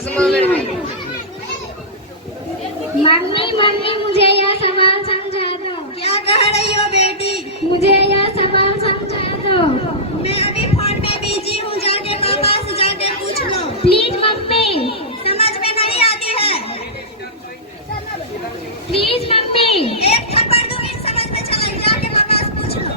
Mummy mummy मुझे यह सवाल समझा दो। क्या कह रही हो बेटी? मुझे यह सवाल समझा दो। मैं अभी फोन में बिजी हूँ, जाके पापा से जाके पूछ लो। Please mummy. समझ में नहीं आती है। Please mummy. एक थप्पड़ दूंगी, समझ में चला, जाके पापा से पूछ लो।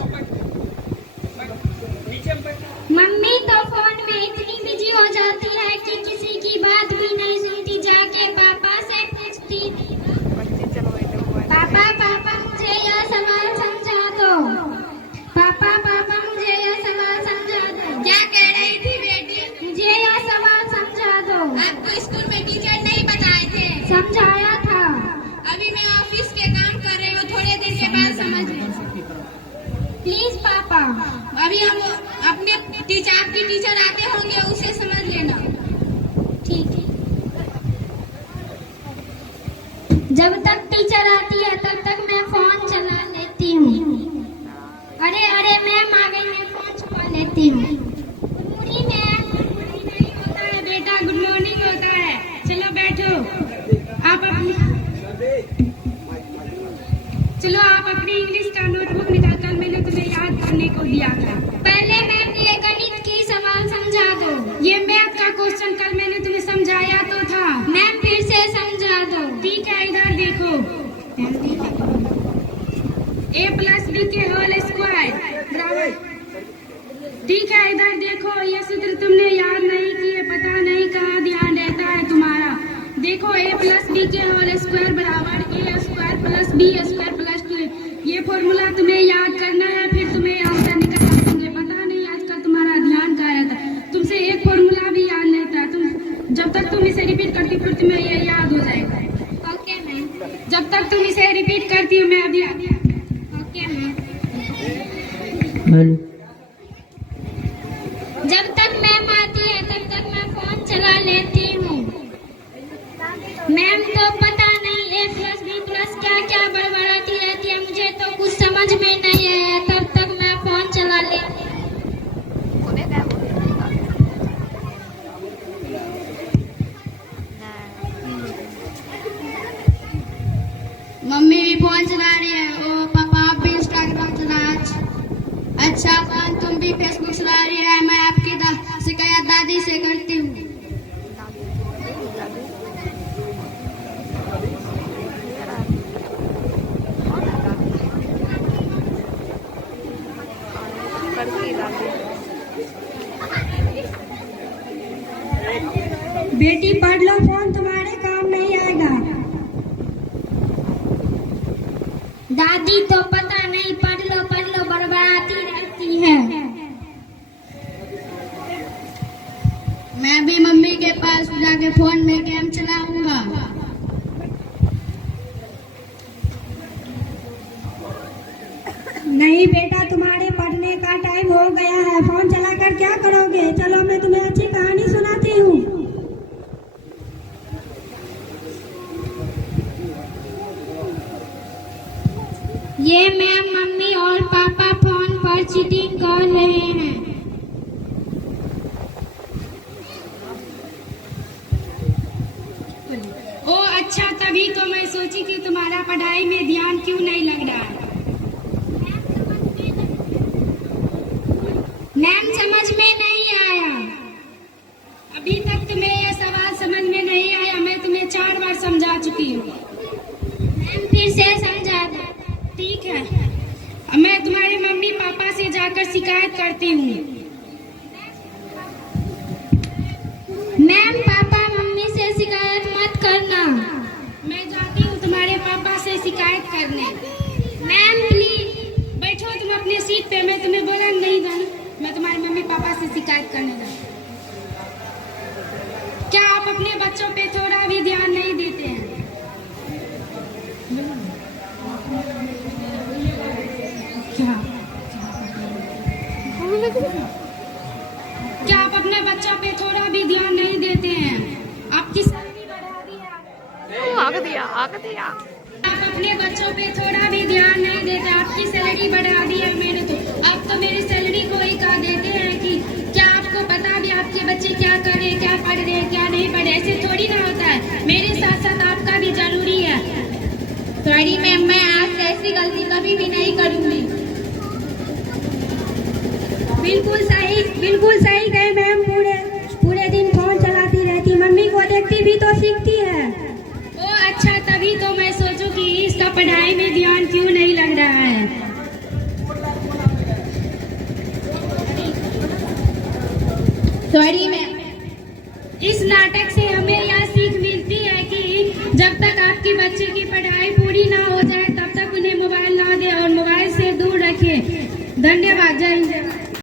मम्मी तो फोन में इतनी बिजी हो जाती है कि किसी की बात भी नहीं सुनती, जाके पापा से पूछती। पापा पापा मुझे यह सवाल समझा दो। पापा पापा मुझे यह सवाल समझा दो। क्या कह रही थी बेटी? मुझे यह सवाल समझा दो। आपको स्कूल में टीचर नहीं बताए थे? समझाया था। अभी मैं ऑफिस के काम कर रही हूँ, थोड़े देर के बाद समझ लें। प्लीज पापा। अभी हम अपने टीचर, आपकी टीचर आते होंगे, उसे समझ लेना। ठीक है। जब तक टीचर आती है तब तक मैं फोन चला लेती हूँ। अरे अरे मैम आ गई, मैं फोन छुपा लेती हूँ। Good morning ma'am. Good morning नहीं होता है बेटा, गुड मॉर्निंग होता है। चलो बैठो। आप अपनी इंग्लिश का नोटबुक निकाल कर मैंने तुम्हें याद करने को दिया था। पहले मैम ये गणित की सवाल समझा दो। ये मैथ का क्वेश्चन कल मैंने तुम्हें समझाया तो था। मैम फिर से समझा दो। ठीक है, इधर देखो। a प्लस बी के होल स्क्वायर बराबर। ठीक है, इधर देखो। ये सूत्र तुमने याद नहीं किए, पता नहीं कहाँ ध्यान रहता है तुम्हारा। देखो a प्लस बी के होल स्क्वायर बराबर a square plus B square plus 2। ये फॉर्मूला तुम्हें याद करना है, फिर तुम्हें आंसर निकल आएंगे। पता नहीं आजकल तुम्हारा ध्यान कहाँ रहता है। तुमसे एक फॉर्मूला भी याद नहीं था। तुम जब तक तुम इसे रिपीट करती फिर तुम्हें ये याद हो जाएगा। Okay ma'am. जब तक तुम इसे रिपीट करती हो मैं अभी ओके मैम। जब तक मैम आती है तब तक मैं फोन चला लेती हूँ। मैम तो पता नहीं a प्लस बी प्लस क्या क्या बड़बड़ाती रहती है, मुझे तो कुछ समझ में नहीं आया। तब तक मैं फोन चला लेती हूँ। मम्मी भी फोन चला रही है। ओ पापा, आप भी इंस्टाग्राम चला। अच्छा पान, तुम भी फेसबुक चला रही है। मैं आपकी शिकायत दादी से करती हूँ। बेटी पढ़ लो, फोन तुम्हारे काम नहीं आएगा। दादी तो पता नहीं पढ़ लो बड़बड़ाती रहती है। मैं भी मम्मी के पास जाके फोन में गेम चलाऊंगा। नहीं बेटा, तुम्हारे पढ़ने का टाइम हो गया है। फोन चलाकर क्या करोगे? चलो मैं तुम्हें अच्छी कहानी सुनाती हूँ। ये मैम, मम्मी और पापा फोन पर चीटिंग कर रहे हैं। ओ अच्छा, तभी तो मैं सोची कि तुम्हारा पढ़ाई में ध्यान क्यों नहीं लग रहा है। मैम समझ में नहीं आया। अभी तक तुम्हें यह सवाल समझ में नहीं आया। मैं तुम्हें 4 बार समझा चुकी हूँ। मैम फिर से समझा दो। ठीक है, मैं तुम्हारे मम्मी पापा से जाकर शिकायत करती हूँ। मैम पापा मम्मी से शिकायत मत करना। मैं जाती हूँ तुम्हारे पापा से शिकायत करने। मैम प्लीज बैठो तुम अपने सीट पे। मैं तुम्हें बोला नहीं जाना, मैं तुम्हारे मम्मी पापा से शिकायत करने जाऊँ। क्या आप अपने बच्चों पे थोड़ा भी ध्यान नहीं देते हैं? क्या आप अपने बच्चों पे थोड़ा भी ध्यान नहीं देते हैं? आपकी सैलरी बढ़ा दिया। आप अपने बच्चों पे थोड़ा भी ध्यान नहीं देते। आपकी सैलरी बढ़ा दी है मैंने तो। आप तो मेरी सैलरी को ही कहा देते हैं कि क्या आपको पता भी आपके बच्चे क्या कर रहे हैं, क्या पढ़ रहे हैं, क्या नहीं पढ़ रहे। ऐसे थोड़ी बिल्कुल सही गए मैम। पूरे दिन फोन चलाती रहती, मम्मी को देखती भी तो सीखती है। ओ अच्छा, तभी तो मैं सोचूं कि इसका पढ़ाई में ध्यान क्यों नहीं लग रहा है। Sorry ma'am. इस नाटक से हमें यह सीख मिलती है कि जब तक आपकी बच्चे की पढ़ाई पूरी ना हो जाए तब तक उन्हें मोबाइल ना दें और मोबाइल से दूर रखें। धन्यवाद। जय हिंद।